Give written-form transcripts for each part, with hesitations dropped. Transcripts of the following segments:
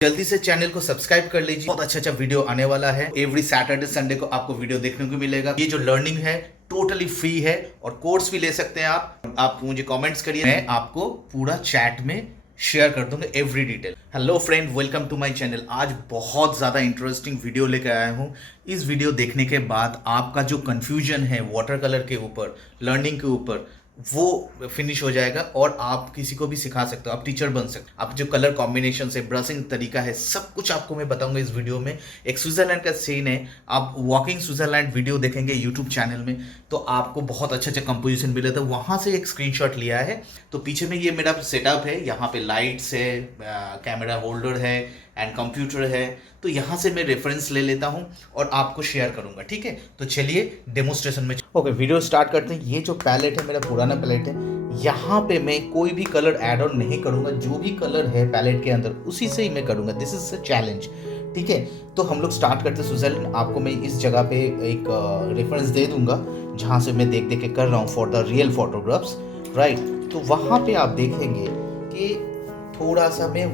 जल्दी से चैनल को सब्सक्राइब कर लीजिए। बहुत अच्छा वीडियो आने वाला है। एवरी सैटरडे संडे को आपको वीडियो देखने को मिलेगा। ये जो लर्निंग है टोटली फ्री है और कोर्स भी ले सकते हैं आप मुझे कमेंट्स करिए, मैं आपको पूरा चैट में शेयर कर दूंगा every detail. Hello friend, welcome to my channel. आज बहुत ज़्यादा इंटरेस्टिंग वीडियो लेकर आया हूँ। इस वीडियो देखने के बाद आपका जो कंफ्यूजन है वाटर कलर के ऊपर, लर्निंग के ऊपर, वो फिनिश हो जाएगा और आप किसी को भी सिखा सकते हो। आप टीचर बन सकते हो। आप जो कलर कॉम्बिनेशन है, ब्रशिंग तरीका है, सब कुछ आपको मैं बताऊंगा इस वीडियो में। एक स्विट्जरलैंड का सीन है, आप वॉकिंग स्विट्जरलैंड वीडियो देखेंगे यूट्यूब चैनल में तो आपको बहुत अच्छा कंपोजिशन मिला था। वहाँ से एक स्क्रीनशॉट लिया है। तो पीछे में ये मेरा सेटअप है, यहाँ पे लाइट्स है, कैमरा होल्डर है एंड कंप्यूटर है। तो यहाँ से मैं रेफरेंस ले लेता हूँ और आपको शेयर करूँगा, ठीक है। तो चलिए डेमोस्ट्रेशन में ओके वीडियो स्टार्ट करते हैं। ये जो पैलेट है मेरा पुराना पैलेट है। यहाँ पे मैं कोई भी कलर ऐड ऑन नहीं करूँगा, जो भी कलर है पैलेट के अंदर उसी से ही मैं करूँगा। दिस इज अ चैलेंज, ठीक है। तो हम लोग स्टार्ट करते हैं स्विट्जरलैंड। आपको मैं इस जगह पे एक रेफरेंस दे दूंगा जहाँ से मैं देख के कर रहा हूँ for the real photographs, right. तो वहाँ पे आप देखेंगे कि थोड़ा सा मैं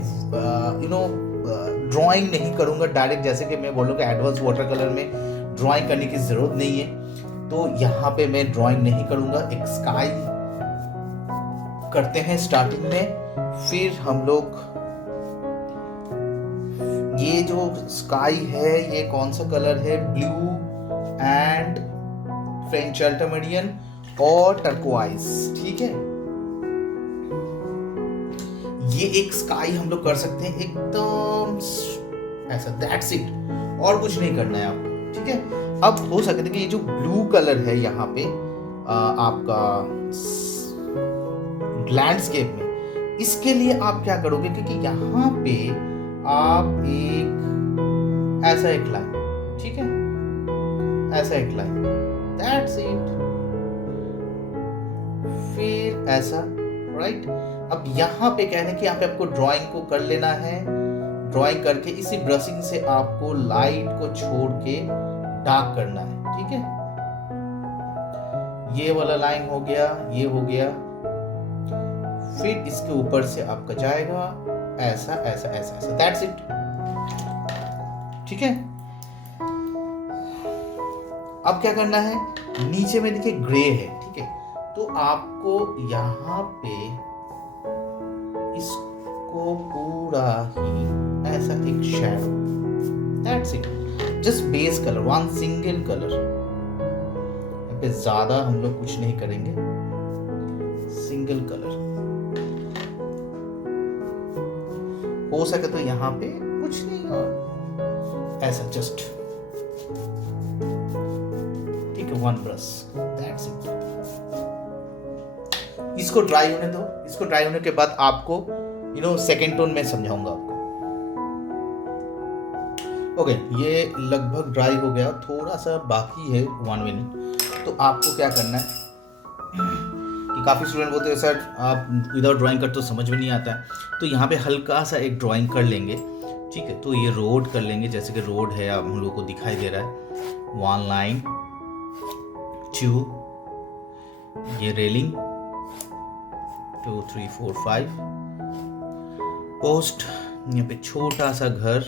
ड्राइंग नहीं करूँगा डायरेक्ट, जैसे कि मैं बोलूँगा एडवांस वाटर कलर में ड्राइंग करने की ज़रूरत नहीं है। तो यहाँ पे मैं ड्राइंग नहीं करूँगा। एक स्काई करते हैं स्टार्टिंग में, फिर हम लोग ये जो स्काई है ये कौन सा कलर है, ब्लू एंड फ्रेंच अल्टरमेरियन और टर्कोइज, ठीक है। ये एक स्काई हम लोग कर सकते हैं एकदम ऐसा, दैट्स इट, और कुछ नहीं करना है आपको, ठीक है। अब हो सकता है कि ये जो ब्लू कलर है यहाँ पे आपका लैंडस्केप में, इसके लिए आप क्या करोगे, क्योंकि यहाँ पे आप एक ऐसा एक लाइन, ठीक है, ऐसा एक लाइन, दैट्स इट, फिर ऐसा, राइट। अब यहाँ पे कहने कि यहाँ पे आपको ड्राइंग को कर लेना है। ड्राइंग करके इसी ब्रशिंग से आपको लाइट को छोड़ के डार्क करना है, ठीक है। ये वाला लाइन हो गया, ये हो गया, फिर इसके ऊपर से आपका जाएगा ऐसा ऐसा ऐसा ऐसा, दैट्स इट, ठीक है। अब क्या करना है, नीचे में देखिए ग्रे है, ठीक है। तो आपको यहाँ पे इसको पूरा ही ऐसा एक shadow, that's it, just base colour, one single colour. यहाँ पे ज्यादा हम लोग कुछ नहीं करेंगे, सिंगल कलर। हो सके तो यहाँ पे कुछ नहीं और ऐसा जस्ट, ठीक है, वन ब्रश, दैट्स इट। इसको ड्राई होने दो। इसको ड्राई होने के बाद आपको सेकेंड टोन में समझाऊंगा आपको। ओके, ये लगभग ड्राई हो गया, थोड़ा सा बाकी है 1 मिनट। तो आपको क्या करना है कि काफ़ी स्टूडेंट बोलते हैं सर आप विदाउट ड्राइंग कर तो समझ में नहीं आता है। तो यहाँ पे हल्का सा एक ड्राइंग कर लेंगे, ठीक है। तो ये रोड कर लेंगे, जैसे कि रोड है, अब हम लोग को दिखाई दे रहा है 1 लाइन 2, ये रेलिंग 2 3 4 5, पोस्ट, यहाँ पे छोटा सा घर,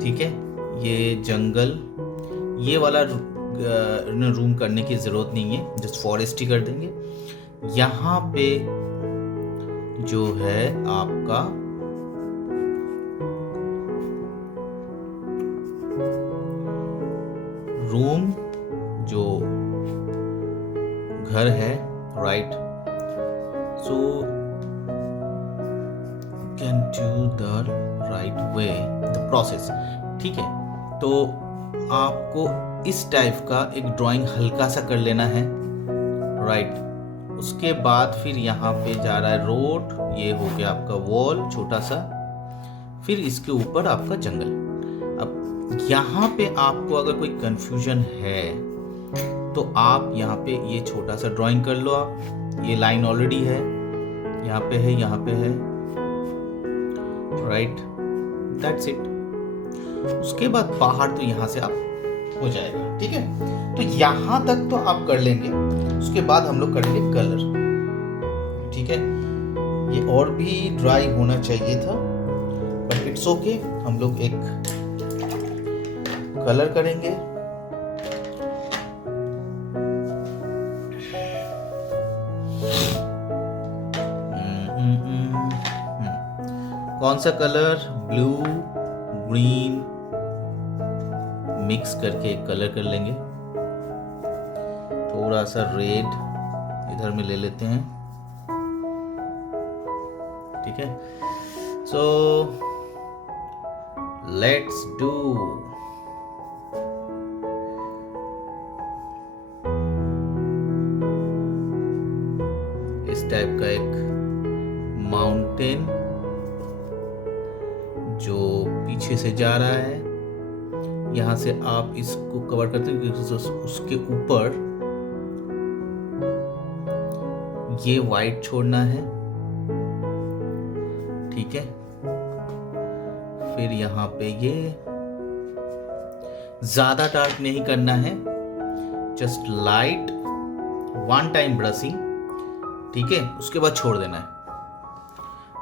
ठीक है। ये जंगल, ये वाला रूम करने की जरूरत नहीं है, जस्ट फॉरेस्ट ही कर देंगे। यहाँ पे जो है आपका रूम, जो घर है, right. So can do the right way the process, ठीक है। तो आपको इस टाइप का एक ड्राइंग हल्का सा कर लेना है, राइट। उसके बाद फिर यहाँ पे जा रहा है रोड, ये हो गया आपका वॉल छोटा सा, फिर इसके ऊपर आपका जंगल। अब यहाँ पे आपको अगर कोई कंफ्यूजन है तो आप यहाँ पे ये छोटा सा ड्राइंग कर लो। आप ये लाइन ऑलरेडी है, यहाँ पे है, यहाँ पे है, राइट, दैट्स इट। उसके बाद बाहर तो यहाँ से आप हो जाएगा, ठीक है। तो यहाँ तक तो आप कर लेंगे। उसके बाद हम लोग करेंगे कलर, ठीक है। ये और भी ड्राई होना चाहिए था, बट इट्स ओके, हम लोग एक कलर करेंगे। कौन सा कलर? ब्लू ग्रीन मिक्स करके एक कलर कर लेंगे। थोड़ा सा रेड इधर में ले लेते हैं, ठीक है। So let's do. इस टाइप का एक माउंटेन जो पीछे से जा रहा है, यहां से आप इसको कवर करते हैं, उसके ऊपर ये वाइट छोड़ना है, ठीक है। फिर यहां पे ये ज्यादा डार्क नहीं करना है, just light, one time brushing, ठीक है। उसके बाद छोड़ देना है,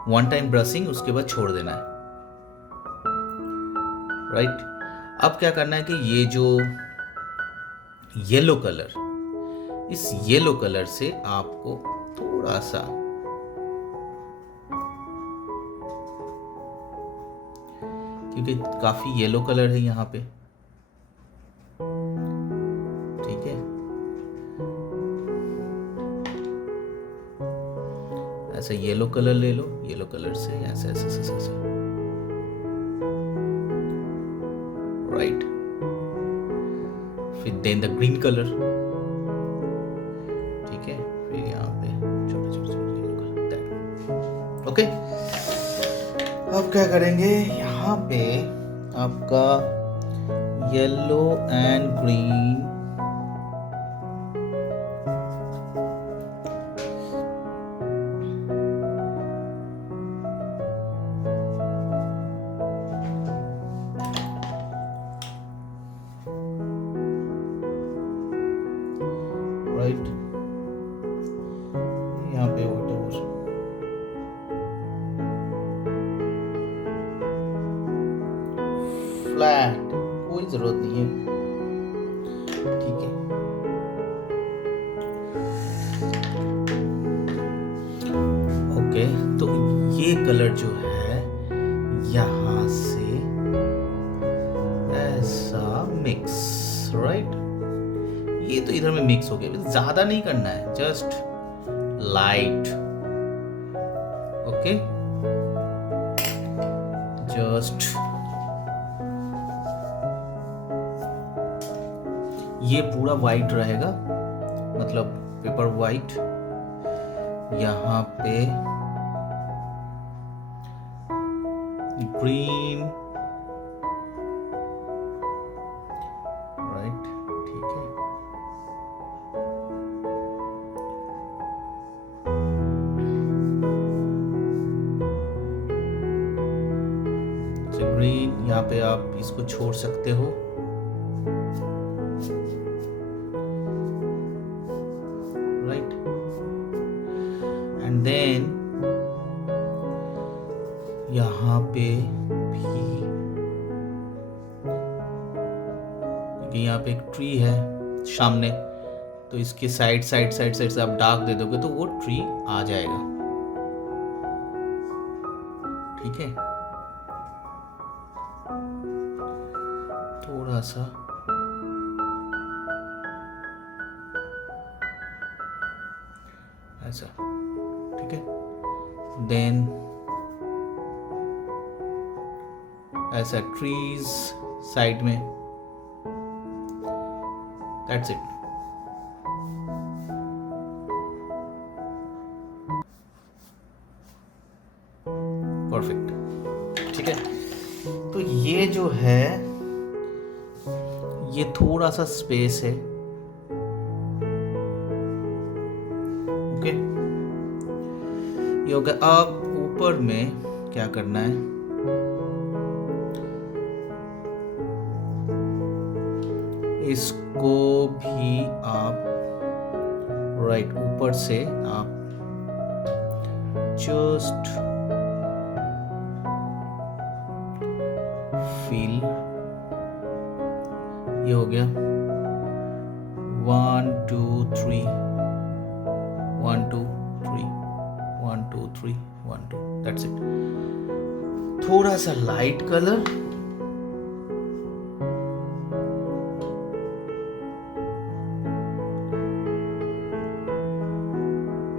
वन टाइम ब्रशिंग, उसके बाद छोड़ देना है, राइट। अब क्या करना है कि ये जो येलो कलर, इस येलो कलर से आपको थोड़ा सा क्योंकि काफी येलो कलर है यहाँ पे, ठीक है। ऐसा येलो कलर ले लो, येलो कलर से ऐसे ऐसे ऐसे ऐसे, राइट। फिर देन द ग्रीन कलर, ठीक है। फिर यहाँ पे छोटे छोटे छोटे येलो कलर, ओके। अब क्या करेंगे, यहाँ पे आपका येलो एंड ग्रीन, राइट। यहाँ पे whatever फ्लैट, कोई जरूरत नहीं है, ठीक है। ओके, तो ये कलर जो है यहां से ऐसा मिक्स, राइट। ये तो इधर में मिक्स हो गया, ज्यादा नहीं करना है, जस्ट लाइट, ओके। जस्ट ये पूरा वाइट रहेगा, मतलब पेपर वाइट। यहाँ पे ग्रीन, राइट, ठीक है। ग्रीन, यहाँ पे आप इसको छोड़ सकते हो, राइट। एंड देन यहाँ पे भी, यहाँ पे एक ट्री है सामने, तो इसके साइड साइड साइड साइड से आप डार्क दे दोगे तो वो ट्री आ जाएगा, ठीक है। थोड़ा सा ऐसा, ठीक है। देन ऐसा ट्रीज साइड में, दैट्स इट। परफेक्ट, ठीक है। तो ये जो है, ये थोड़ा सा स्पेस है, ओके। ये हो गया। अब ऊपर में क्या करना है, इसको भी आप राइट ऊपर से आप जस्ट फील, ये हो गया 1 2 3 1 2 3 1 2 3 1 2, दैट्स इट। थोड़ा सा light colour,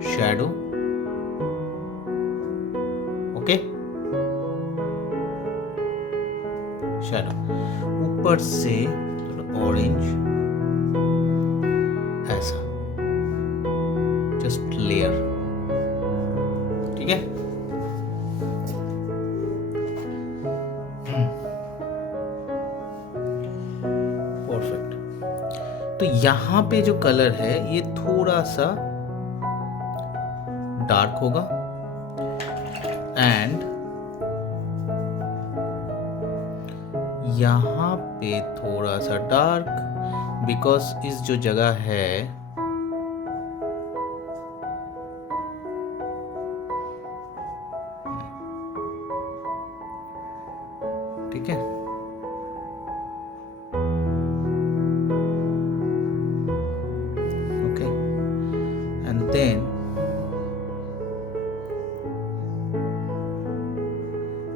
shadow, okay, shadow, ऊपर से ऑरेंज, ऐसा जस्ट लेयर, ठीक है। परफेक्ट। तो यहां पे जो कलर है ये थोड़ा सा डार्क होगा एंड यहां पे थोड़ा सा डार्क, बिकॉज इस जो जगह है ठीक है। ओके एंड देन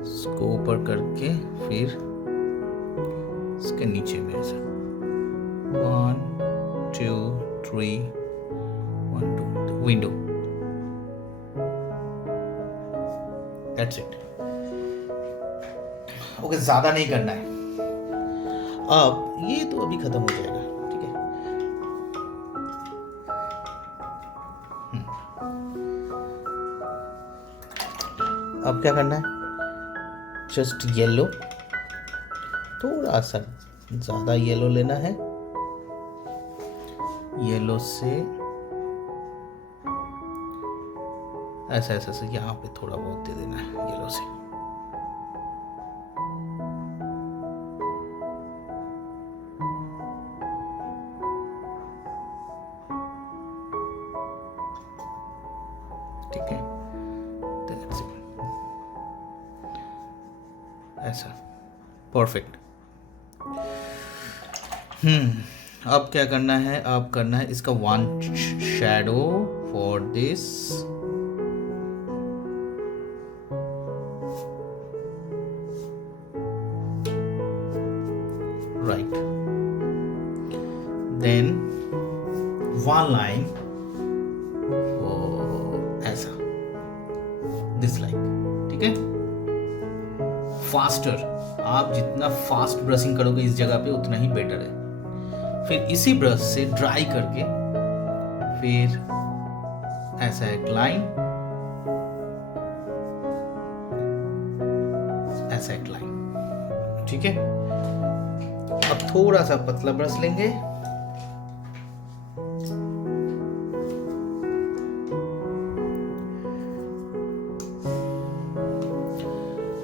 इसको ऊपर करके फिर इसके नीचे में ऐसा 1 2 3 1 2 विंडो, दैट्स इट। ओके, ज्यादा नहीं करना है। अब ये तो अभी खत्म हो जाएगा, ठीक है। अब क्या करना है, जस्ट येलो, थोड़ा सा ज्यादा येलो लेना है। येलो से ऐसा ऐसा से यहाँ पे थोड़ा बहुत दे देना है येलो से, ठीक है। ऐसा परफेक्ट। अब क्या करना है, अब करना है इसका 1 shadow for this, right, then 1 line ऐसा, दिस लाइन, ठीक है। फास्टर, आप जितना फास्ट ब्रशिंग करोगे इस जगह पे उतना ही बेटर है। फिर इसी ब्रश से ड्राई करके फिर ऐसा एक लाइन, ऐसा एक लाइन, ठीक है। अब थोड़ा सा पतला ब्रश लेंगे,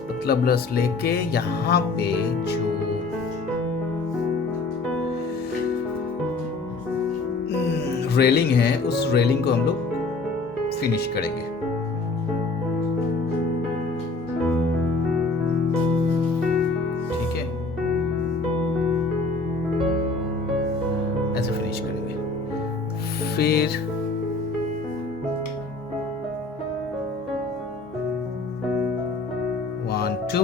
पतला ब्रश लेके यहाँ पे जो रेलिंग है उस रेलिंग को हम लोग फिनिश करेंगे, ठीक है। ऐसे फिनिश करेंगे। फिर वन टू,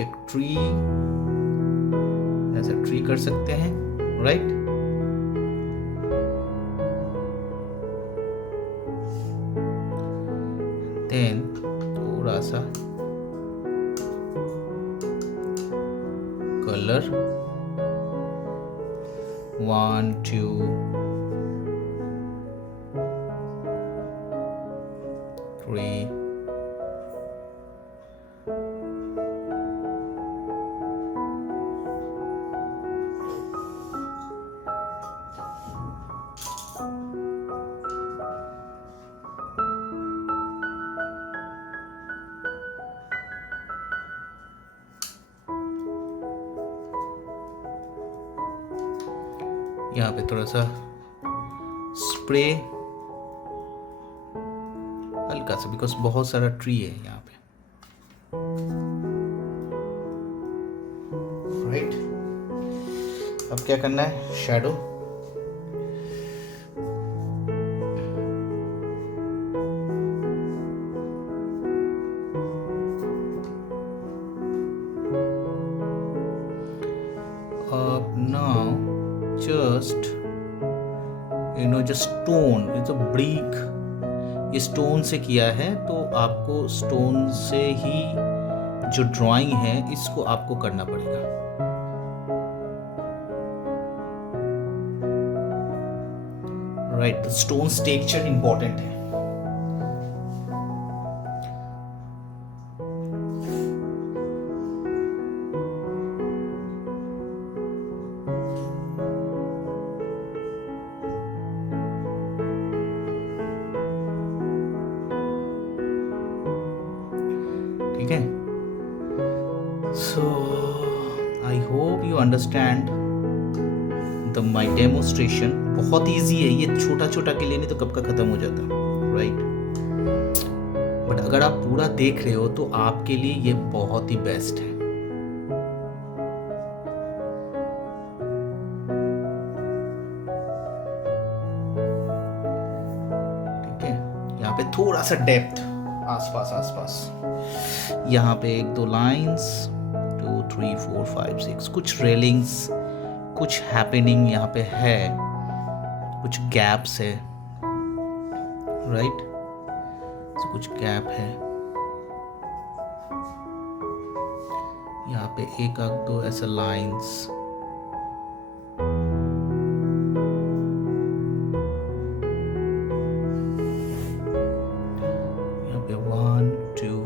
एक ट्री, ऐसा ट्री कर सकते हैं, राइट। देन थोड़ा सा कलर, 1 2 3 4 यहाँ पे थोड़ा सा स्प्रे हल्का सा, बिकॉज बहुत सारा ट्री है यहाँ पे, राइट। अब क्या करना है, शैडो। अब now just just stone, it's a brick, ये स्टोन से किया है, तो आपको स्टोन से ही जो ड्राइंग है इसको आपको करना पड़ेगा। राइट, तो स्टोन टेक्सचर इंपॉर्टेंट है। ठीक है, so I hope you understand the my demonstration. बहुत इजी है ये, छोटा छोटा के लिए नहीं तो कब का खत्म हो जाता, राइट। बट अगर आप पूरा देख रहे हो तो आपके लिए ये बहुत ही बेस्ट है। ठीक है, यहाँ पे थोड़ा सा डेप्थ आसपास आसपास, यहाँ पे 1-2 लाइंस, 2 3 4 5 6, कुछ रेलिंग्स, कुछ हैपनिंग यहाँ पे है, कुछ गैप्स है, राइट। कुछ गैप है यहाँ पे, 1-2 ऐसे लाइंस, यहाँ पे 1 2,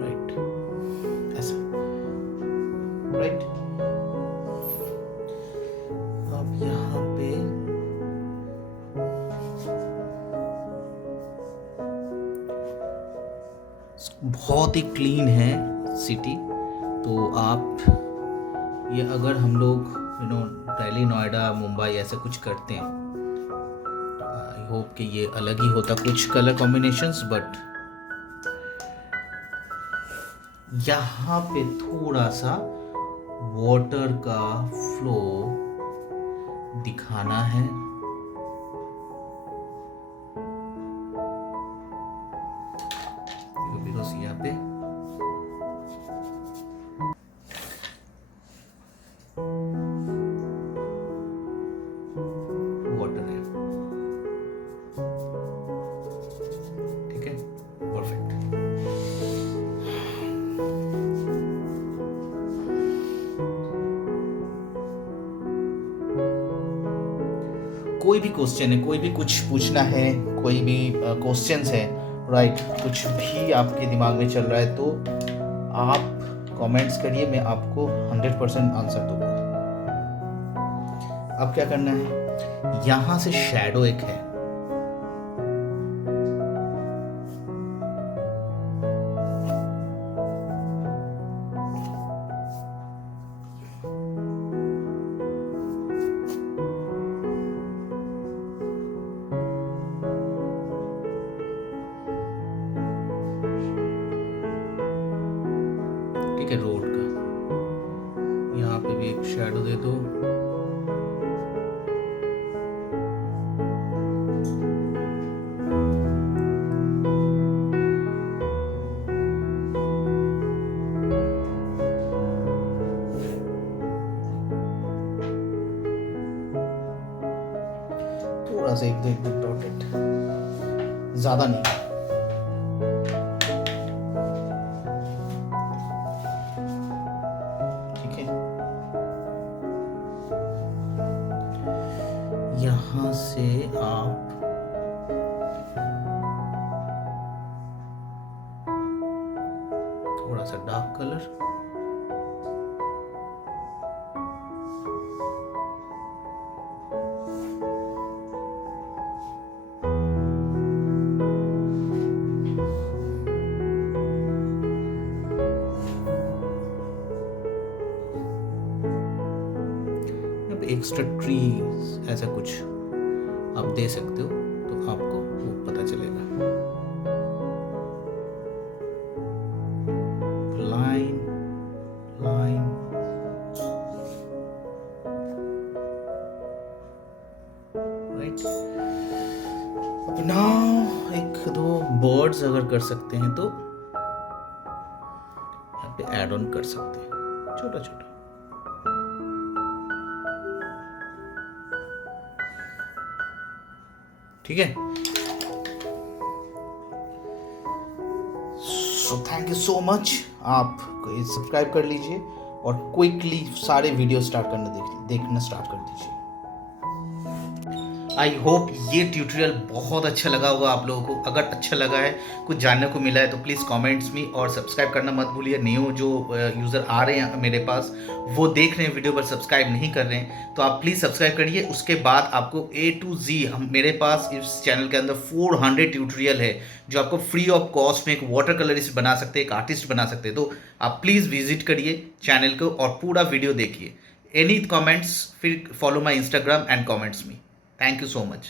राइट, ऐसा, राइट। अब यहाँ पे बहुत ही क्लीन है सिटी, तो आप ये अगर हम लोग दिल्ली, नोएडा, मुंबई ऐसा कुछ करते हैं, आई होप कि ये अलग ही होता कुछ कलर कॉम्बिनेशंस। बट यहाँ पे थोड़ा सा वाटर का फ्लो दिखाना है, बिकॉज यहाँ पे वाटर है। ठीक है, परफेक्ट। कोई भी क्वेश्चन है, कोई भी कुछ पूछना है, कोई भी क्वेश्चंस है, राइट, कुछ भी आपके दिमाग में चल रहा है तो आप कमेंट्स करिए, मैं आपको 100% आंसर दूंगा। अब क्या करना है, यहां से शैडो एक है, ठीक है, रोड का, यहाँ पे भी एक शैडो दे दो। थोड़ा सा एक दो डॉटेड, ज्यादा नहीं। यहाँ से आप थोड़ा सा डार्क कलर, एक्स्ट्रा ट्रीज ऐसा कुछ आप दे सकते हो तो आपको वो पता चलेगा। Line line right. अब नाउ एक दो बर्ड्स अगर कर सकते हैं तो यहाँ पे ऐड ऑन कर सकते हैं छोटा छोटा। ठीक है। So thank you so much. आप सब्सक्राइब कर लीजिए और क्विकली सारे वीडियो देखना स्टार्ट कर दीजिए। आई होप ये ट्यूटोरियल बहुत अच्छा लगा होगा आप लोगों को। अगर अच्छा लगा है, कुछ जानने को मिला है तो प्लीज़ कमेंट्स में, और सब्सक्राइब करना मत भूलिए। न्यू जो यूज़र आ रहे हैं मेरे पास वो देख रहे हैं वीडियो पर सब्सक्राइब नहीं कर रहे हैं तो आप प्लीज़ सब्सक्राइब करिए। उसके बाद आपको A to Z मेरे पास इस चैनल के अंदर 400 ट्यूटोरियल है जो आपको फ्री ऑफ कॉस्ट में एक वाटर कलरिस्ट बना सकते हैं, एक आर्टिस्ट बना सकते हैं। तो आप प्लीज़ विजिट करिए चैनल को और पूरा वीडियो देखिए। एनी कमेंट्स फिर follow my Instagram and comments me. Thank you so much.